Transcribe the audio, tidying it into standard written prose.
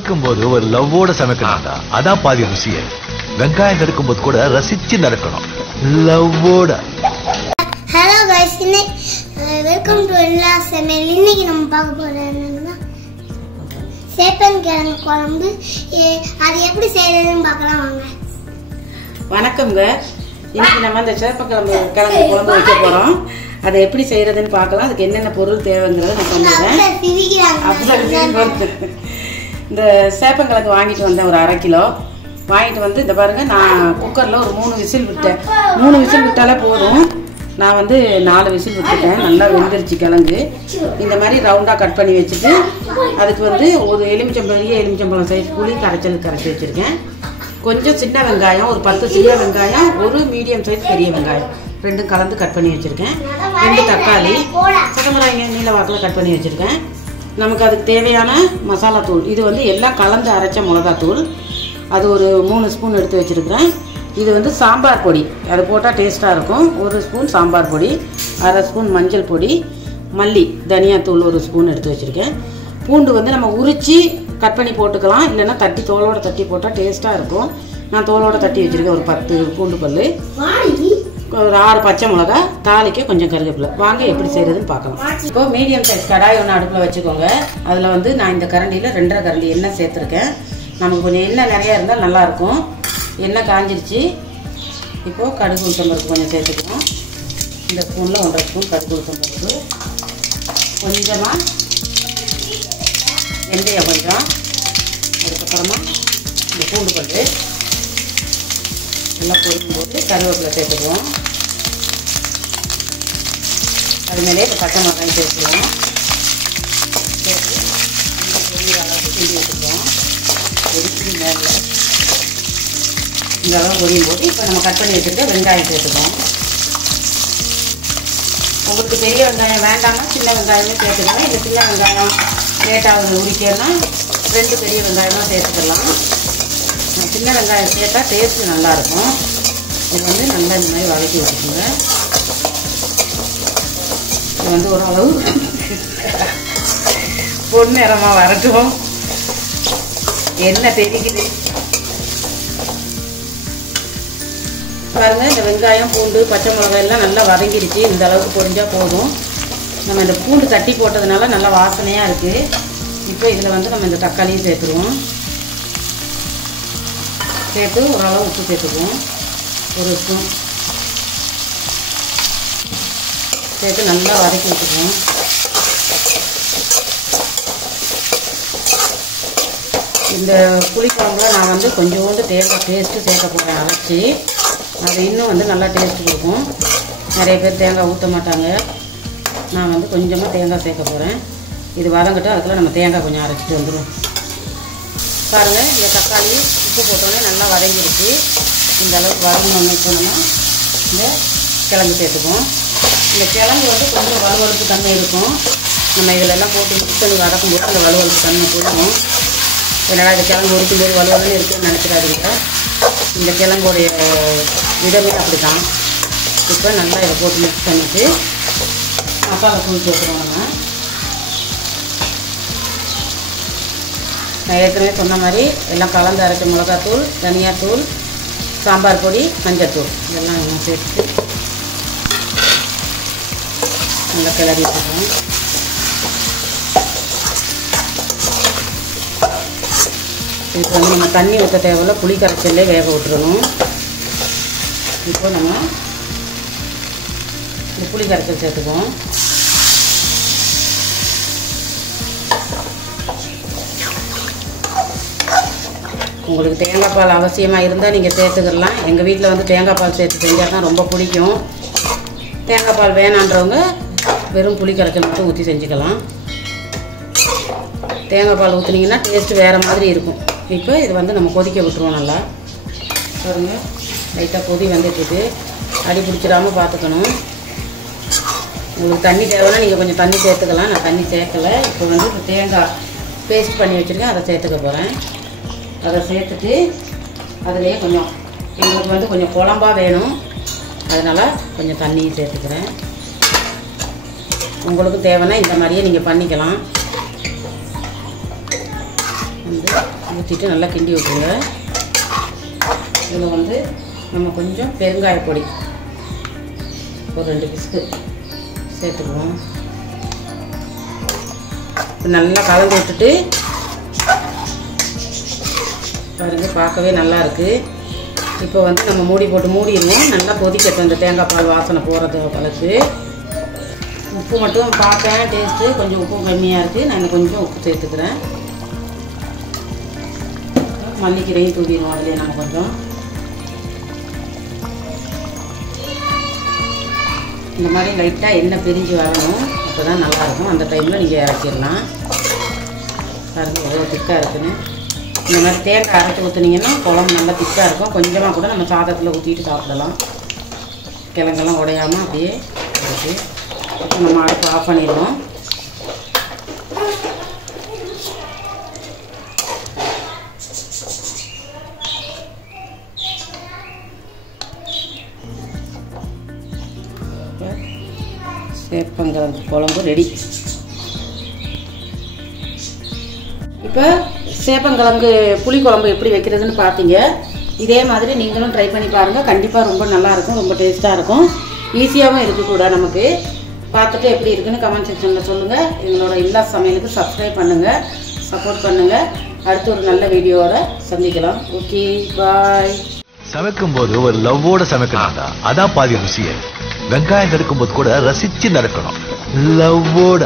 சமைக்கும்போது ஒரு லவ்வோட சமைக்கணும்டா. அதான் பாதி ருசியே. வெங்காயம் நறுக்கும்போது கூட ரசிச்சு நடக்கணும், லவ்வோட. ஹலோ गाइस, வெல்கம் டு எல்லா சமையல். இன்னைக்கு நம்ம பார்க்க போறது என்னன்னா சேப்பங்கிழங்கு குழம்பு. அது எப்படி செய்யறதுன்னு பார்க்கலாம் வாங்க. வணக்கம்ங்க. இன்னைக்கு நம்ம இந்த சேப்பக்கிழங்கு குழம்பு வைக்க போறோம். அதை எப்படி செய்யறதுன்னு பார்க்கலாம். அதுக்கு என்னென்ன பொருள் தேவைங்கிறத நான் சொல்லிடுறேன். இந்த சேப்பங்கிழங்கு வாங்கிட்டு வந்தேன் ஒரு 1/2 கிலோ. வாங்கிட்டு வந்து இந்த பாருங்க, நான் குக்கரில் ஒரு 3 விசில் விட்டேன். 3 விசில் விட்டாலே போதும். நான் வந்து 4 விசில் விட்டுட்டேன். நல்லா வெந்துருச்சு கிழங்கு. இந்த மாதிரி ரவுண்டாக கட் பண்ணி வச்சுட்டு அதுக்கு வந்து ஒரு பெரிய எலுமிச்சம்பழம் சைஸ் புளி கரைச்சி வச்சுருக்கேன். கொஞ்சம் சின்ன வெங்காயம், ஒரு 10 சின்ன வெங்காயம், ஒரு மீடியம் சைஸ் பெரிய வெங்காயம், ரெண்டும் கலந்து கட் பண்ணி வச்சுருக்கேன். 2 தக்காளி, சட்டமிளகாய் நீல வாக்கில் கட் பண்ணி வச்சுருக்கேன். நமக்கு அதுக்கு தேவையான மசாலா தூள், இது வந்து எல்லாம் கலந்து அரைச்ச மிளகாத்தூள், அது ஒரு 3 ஸ்பூன் எடுத்து வச்சுருக்கிறேன். இது வந்து சாம்பார் பொடி, அது போட்டால் டேஸ்ட்டாக இருக்கும். 1 ஸ்பூன் சாம்பார் பொடி, 1/2 ஸ்பூன் மஞ்சள் பொடி, மல்லி தனியாத்தூள் 1 ஸ்பூன் எடுத்து வச்சுருக்கேன். பூண்டு வந்து நம்ம உரித்து கட் பண்ணி போட்டுக்கலாம், இல்லைன்னா தோலோட தட்டி போட்டால் டேஸ்ட்டாக இருக்கும். நான் தோலோட தட்டி வச்சுருக்கேன். ஒரு 10 பூண்டு பல், ஒரு 6 பச்சை மிளகா, தாளிக்க கொஞ்சம் கருவேப்பிலை. வாங்க எப்படி செய்கிறதுன்னு பார்க்கலாம். இப்போ மீடியம் சைஸ் கடாய் ஒன்று அடுப்பில் வச்சுக்கோங்க. அதில் வந்து நான் இந்த கரண்டியில் 2.5 கரண்டி எண்ணெய் சேர்த்துருக்கேன். நமக்கு கொஞ்சம் எண்ணெய் நிறையா இருந்தால் நல்லாயிருக்கும். எண்ணெய் காஞ்சிருச்சு. இப்போது கடுகு உளுத்தம்பருப்பு கொஞ்சம் சேர்த்துக்கலாம். இந்த ஸ்பூனில் 1.5 ஸ்பூன் கடுகு உளுத்தம்பருப்பு, கொஞ்சமாக வெந்தயம் கொஞ்சம், அதுக்கப்புறமா இந்த பூண்டு பல்லு எல்லாம் பொரிக்கும்போது கருவேப்பிலை சேர்த்துக்குவோம். அது மேலே இந்த பச்சை மிளகாய் சேர்த்துக்குவோம். சேர்த்து இந்த பொரியிற அளவுக்கு கிண்டி வச்சுக்குவோம். பொரிச்சு மேலே இந்த அளவு பொரியும் போது இப்போ நம்ம கட் பண்ணி வச்சுட்டு வெங்காயம் சேர்த்துக்குவோம். உங்களுக்கு பெரிய வெங்காயம் வேண்டாம்னா சின்ன வெங்காயமே சேர்த்துக்கலாம். இந்த சின்ன வெங்காயம் லேட்டாக உரிக்கன்னா 2 பெரிய வெங்காயமாக சேர்த்துக்கலாம். சின்ன வெங்காயம் சேர்த்தா டேஸ்ட்டு நல்லாயிருக்கும். இது வந்து நல்லா இந்த மாதிரி வதக்கி வச்சுக்கோங்க. இது வந்து ஓரளவு பொன்னிறமாக வரட்டும். எண்ணெய் தெரிக்குது பாருங்க. இந்த வெங்காயம், பூண்டு, பச்சை மிளகாய் எல்லாம் நல்லா வதங்கிடுச்சு. இந்த அளவுக்கு பொரிஞ்சால் போதும். நம்ம இந்த பூண்டு தட்டி போட்டதுனால நல்லா வாசனையாக இருக்குது. இப்போ இதில் வந்து நம்ம இந்த தக்காளியும் சேர்த்துருவோம். சேர்த்து ஓரளவு உப்பு சேர்த்துக்குவோம். 1 ஸ்பூன் சேர்த்து நல்லா வதக்கி வச்சுக்குவோம். இந்த புளிக்குழம்புல நான் வந்து கொஞ்சோண்டு தேங்காய் பேஸ்ட்டு சேர்க்க போகிறேன் அரைச்சி. அது இன்னும் வந்து நல்லா டேஸ்ட்டு கொடுக்கும். நிறைய பேர் தேங்காய் ஊற்ற மாட்டாங்க. நான் வந்து கொஞ்சமாக தேங்காய் சேர்க்க போகிறேன். இது வதங்கிட்டு அதுக்குள்ள நம்ம தேங்காய் கொஞ்சம் அரைச்சிட்டு வந்துடும். பாருங்கள், இந்த தக்காளி உப்பு போட்டோன்னே நல்லா வதங்கிடுச்சு. இந்த அளவுக்கு வதங்கணும்னு சொன்னோம்னா இந்த கிழங்கு சேர்த்துக்குவோம். இந்த கிழங்கு வந்து கொஞ்சம் வலுவலுப்பு தன்மை இருக்கும். நம்ம இதிலெல்லாம் போட்டு மிக்ஸ் பண்ணி வதக்கும்போது அந்த வலுவலுப்பு தன்மை போடுவோம். என்னடா இந்த கிழங்கு உரிக்கும்போது வலுவலுன்னு இருக்குன்னு நினச்சிடாதீங்க. இந்த கிழங்குடைய விதமே அப்படி தான். இப்போ நல்லா இதை போட்டு மிக்ஸ் பண்ணிவிட்டு மசாலா தூள் சேர்த்துருவோம். நான் ஏற்கனவே சொன்ன மாதிரி எல்லாம் கலந்து அரைச்ச மிளகாத்தூள், தனியாத்தூள், சாம்பார் பொடி, மஞ்சத்தூள் இதெல்லாம் நம்ம சேர்த்து நல்லா கிளறி வச்சுருவோம். இப்போ வந்து நம்ம தண்ணி ஊற்ற தேவையில்ல, புளி கரைச்சல்லே வேக விட்டுறணும். இப்போ நம்ம இந்த புளி கரைச்சல் சேர்த்துக்குவோம். உங்களுக்கு தேங்காய் பால் அவசியமாக இருந்தால் நீங்கள் சேர்த்துக்கலாம். எங்கள் வீட்டில் வந்து தேங்காய் பால் சேர்த்து செஞ்சால் தான் ரொம்ப பிடிக்கும். தேங்காய் பால் வேணான்றவங்க வெறும் புளி கரைச்சல் மட்டும் ஊற்றி செஞ்சுக்கலாம். தேங்காய் பால் ஊற்றுனீங்கன்னா டேஸ்ட்டு வேறு மாதிரி இருக்கும். இப்போ இது வந்து நம்ம கொதிக்க விட்டுருவோம். நல்லா பாருங்க, லைட்டாக கொதி வந்துட்டுருக்கு. அடி பிடிச்சிடாமல் பார்த்துக்கணும். உங்களுக்கு தண்ணி தேவைன்னா நீங்கள் கொஞ்சம் தண்ணி சேர்த்துக்கலாம். நான் தண்ணி சேர்க்கலை. இப்போ வந்து இந்த தேங்காய் பேஸ்ட் பண்ணி வச்சுருக்கேன், அதை சேர்த்துக்க போகிறேன். அதை சேர்த்துட்டு அதுலேயே கொஞ்சம் எங்களுக்கு வந்து கொஞ்சம் குழம்பாக வேணும், அதனால் கொஞ்சம் தண்ணியும் சேர்த்துக்கிறேன். உங்களுக்கு தேவைன்னா இந்த மாதிரியே நீங்கள் பண்ணிக்கலாம். வந்து ஊற்றிட்டு நல்லா கிண்டி விட்டுருங்க. இதில் வந்து நம்ம கொஞ்சம் பெருங்காய பொடி ஒரு 2 பிஸ்கு சேர்த்துக்குவோம். நல்லா கலந்து விட்டுட்டு பாருங்க, பார்க்கவே நல்லா இருக்குது. இப்போ வந்து நம்ம மூடி போட்டு மூடிடுவோம். நல்லா கொதிக்கட்டும், இந்த தேங்காய் பால் வாசனை போகிறது அளவுக்கு. உப்பு மட்டும் பார்ப்பேன், டேஸ்ட்டு கொஞ்சம் உப்பும் கம்மியாக இருக்குது. நான் கொஞ்சம் உப்பு சேர்த்துக்கிறேன். மல்லிக்கீரையும் தூவிடுவோம் அதிலே நம்ம கொஞ்சம். இந்த மாதிரி லைட்டாக எண்ணெய் பிரிஞ்சு வரணும், அப்போ தான் நல்லாயிருக்கும். அந்த டைமில் நீங்கள் இறக்கிடலாம். பாருங்கள் எவ்வளோ திக்காக இருக்குன்னு. இந்த மாதிரி தேங்காய் அரைச்சி ஊற்றுனீங்கன்னா குழம்பு நல்லா திக்காக இருக்கும். கொஞ்சமாக கூட நம்ம சாதத்தில் ஊற்றிட்டு சாப்பிடலாம். கிழங்கெல்லாம் உடையாமல் அப்படியே இருக்குது. இப்போ நம்ம அடுப்பு ஆஃப் பண்ணிடுவோம். சேப்பங்கிழங்கு குழம்பு ரெடி. இப்போ சேப்பங்கிழங்கு புளிக்குழம்பு எப்படி வைக்கிறதுன்னு பார்த்தீங்க. இதே மாதிரி நீங்களும் ட்ரை பண்ணி பாருங்கள். கண்டிப்பாக ரொம்ப நல்லாயிருக்கும், ரொம்ப டேஸ்ட்டாக இருக்கும். ஈஸியாகவும் இருக்கக்கூட. நமக்கு பார்த்துட்டு எப்படி இருக்குன்னு கமெண்ட் செக்ஷனில் சொல்லுங்கள். எங்களோட இல்லா சமையலுக்கு சப்ஸ்கிரைப் பண்ணுங்கள், சப்போர்ட் பண்ணுங்கள். அடுத்து ஒரு நல்ல வீடியோவோட சந்திக்கலாம். ஓகே, பாய். சமைக்கும் போது ஒரு லவ்வோட சமைக்கணும்டா, அதான் பாதி ருசியே. வெங்காயம் நறுக்கும் போது கூட ரசிச்சு நறுக்கணும், லவ்வோட.